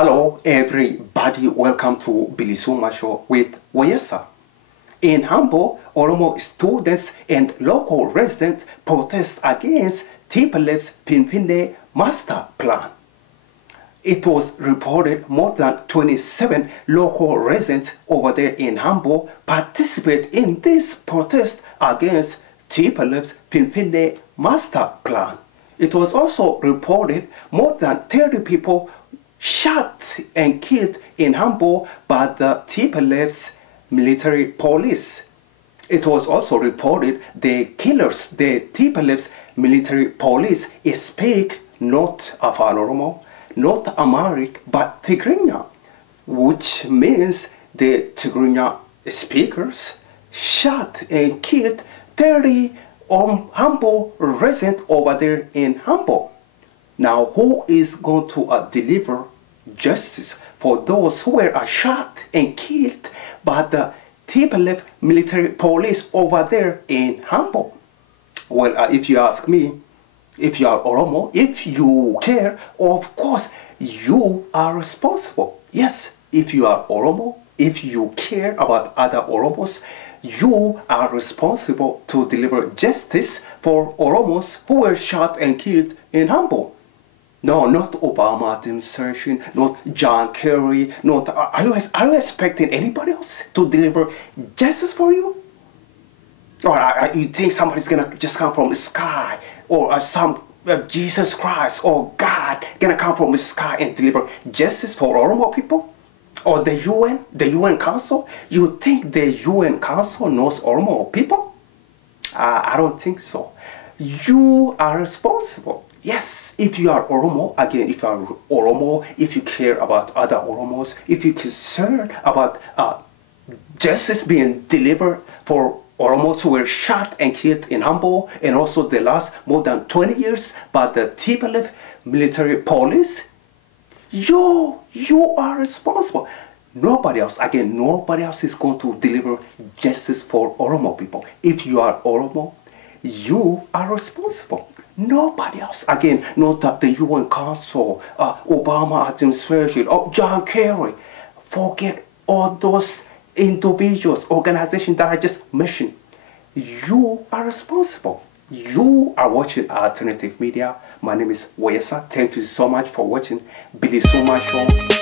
Hello everybody, welcome to BilisummaaShow with Wayesa. In Hambo, Oromo students and local residents protest against TPLF's Pinpine master plan. It was reported more than 27 local residents over there in Hambo participate in this protest against TPLF's Pinpine master plan. It was also reported more than 30 people shot and killed in Hambo by the TPLF's military police. It was also reported the killers, the TPLF's military police, speak not Afan Oromo, not Amharic, but Tigrinya, which means the Tigrinya speakers shot and killed 30 Hambo residents over there in Hambo. Now, who is going to deliver justice for those who were shot and killed by the TPLF military police over there in Hambo? Well, if you ask me, if you are Oromo, if you care, of course, you are responsible. Yes, if you are Oromo, if you care about other Oromos, you are responsible to deliver justice for Oromos who were shot and killed in Hambo. No, not Obama administration, not John Kerry, not. Are you expecting anybody else to deliver justice for you? Or you think somebody's gonna just come from the sky, or some Jesus Christ or God gonna come from the sky and deliver justice for Oromo people? Or the UN Council? You think the UN Council knows Oromo people? I don't think so. You are responsible. Yes, if you are Oromo, again, if you are Oromo, if you care about other Oromos, if you concern about justice being delivered for Oromos who were shot and killed in Hambo, and also the last more than 20 years by the TPLF military police, you are responsible. Nobody else, again, nobody else is going to deliver justice for Oromo people. If you are Oromo, you are responsible. Nobody else. Again, not the UN Council, Obama administration, or John Kerry. Forget all those individuals, organizations that I just mentioned. You are responsible. You are watching alternative media. My name is Wayesa. Thank you so much for watching BilisummaaShow.